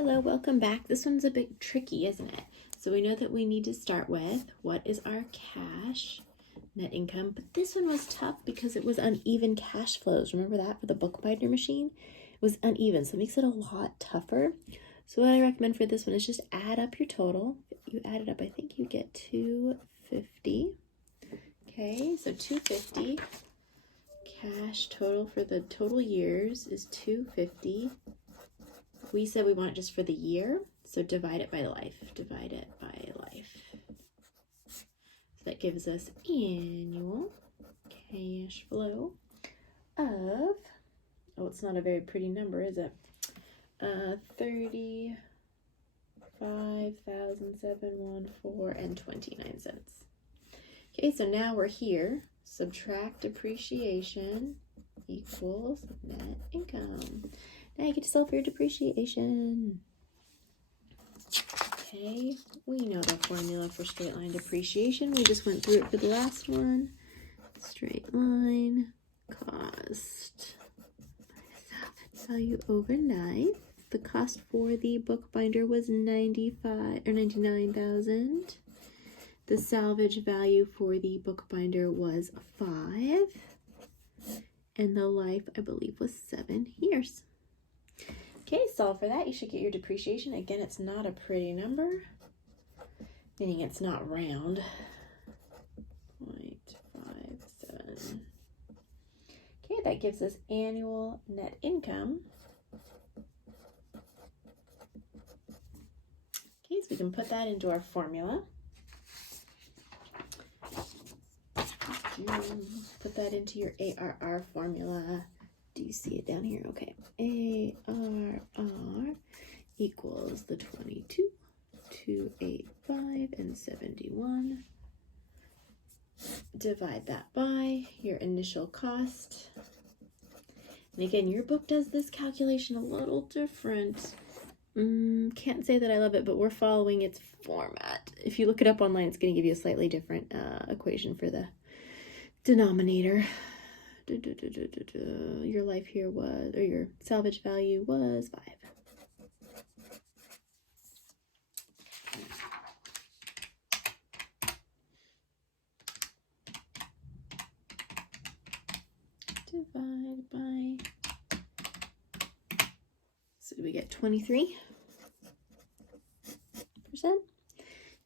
Hello, welcome back. This one's a bit tricky, isn't it? So we know that we need to start with what is our cash net income, but this one was tough because it was uneven cash flows. Remember that for the bookbinder machine? It was uneven, so it makes it a lot tougher. So what I recommend for this one is just add up your total. You add it up, I think you get 250. Okay, so 250. Cash total for the total years is 250. We said we want it just for the year, so divide it by life. Divide it by life. So that gives us annual cash flow of, oh, it's not a very pretty number, is it? 35,714.29. Okay, so now we're here. Subtract depreciation equals net income. Now you get to solve for your depreciation. Okay, we know the formula for straight line depreciation. We just went through it for the last one. Straight line cost minus value over life. The cost for the bookbinder was 99,000. The salvage value for the bookbinder was 5. And the life, I believe, was 7 years. Okay, solve for that. You should get your depreciation. Again, it's not a pretty number, meaning it's not round. 0.57. Okay, that gives us annual net income. Okay, so we can put that into our formula. Put that into your ARR formula. Do you see it down here? Okay. ARR equals the 22, 285, and 71. Divide that by your initial cost. And again, your book does this calculation a little different. Can't say that I love it, but we're following its format. If you look it up online, it's going to give you a slightly different equation for the denominator. Your life here was, or your salvage value was 5. Divide by, so do we get 23%?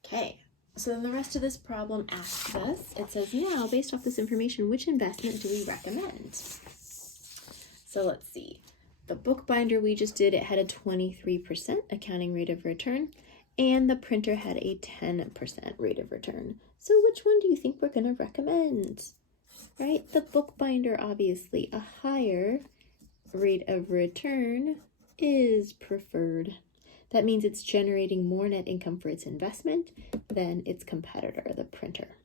Okay. So then the rest of this problem asks us, it says, now, based off this information, which investment do we recommend? So let's see. The bookbinder we just did, it had a 23% accounting rate of return, and the printer had a 10% rate of return. So which one do you think we're going to recommend? Right? The bookbinder, obviously, a higher rate of return is preferred. That means it's generating more net income for its investment than its competitor, the printer.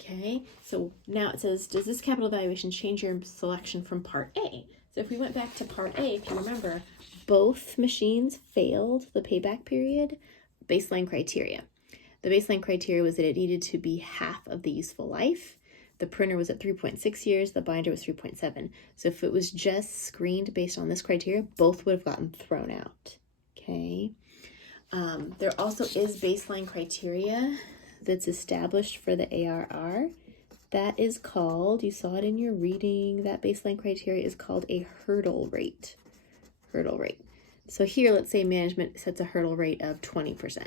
Okay, so now it says, does this capital valuation change your selection from part A? So if we went back to part A, if you remember, both machines failed the payback period baseline criteria. The baseline criteria was that it needed to be half of the useful life. The printer was at 3.6 years, the binder was 3.7. So if it was just screened based on this criteria, both would have gotten thrown out. Okay. There also is baseline criteria that's established for the ARR. That is called, you saw it in your reading, that baseline criteria is called a hurdle rate. Hurdle rate. So here, let's say management sets a hurdle rate of 20%.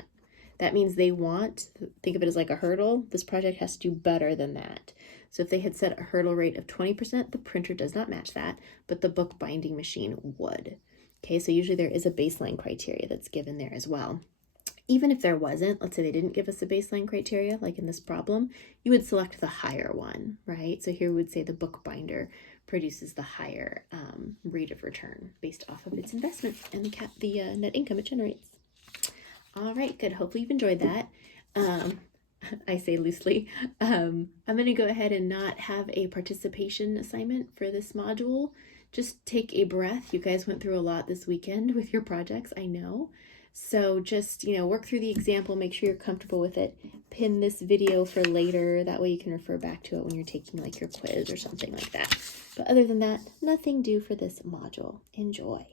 That means they want, think of it as like a hurdle, this project has to do better than that. So if they had set a hurdle rate of 20%, the printer does not match that, but the bookbinding machine would. Okay, so usually there is a baseline criteria that's given there as well. Even if there wasn't, let's say they didn't give us a baseline criteria, like in this problem, you would select the higher one, right? So here we would say the bookbinder produces the higher rate of return based off of its investment and the net income it generates. All right, good. Hopefully you've enjoyed that. I say loosely. I'm going to go ahead and not have a participation assignment for this module. Just take a breath. You guys went through a lot this weekend with your projects, I know. So just, work through the example, make sure you're comfortable with it. Pin this video for later. That way you can refer back to it when you're taking like your quiz or something like that. But other than that, nothing due for this module. Enjoy.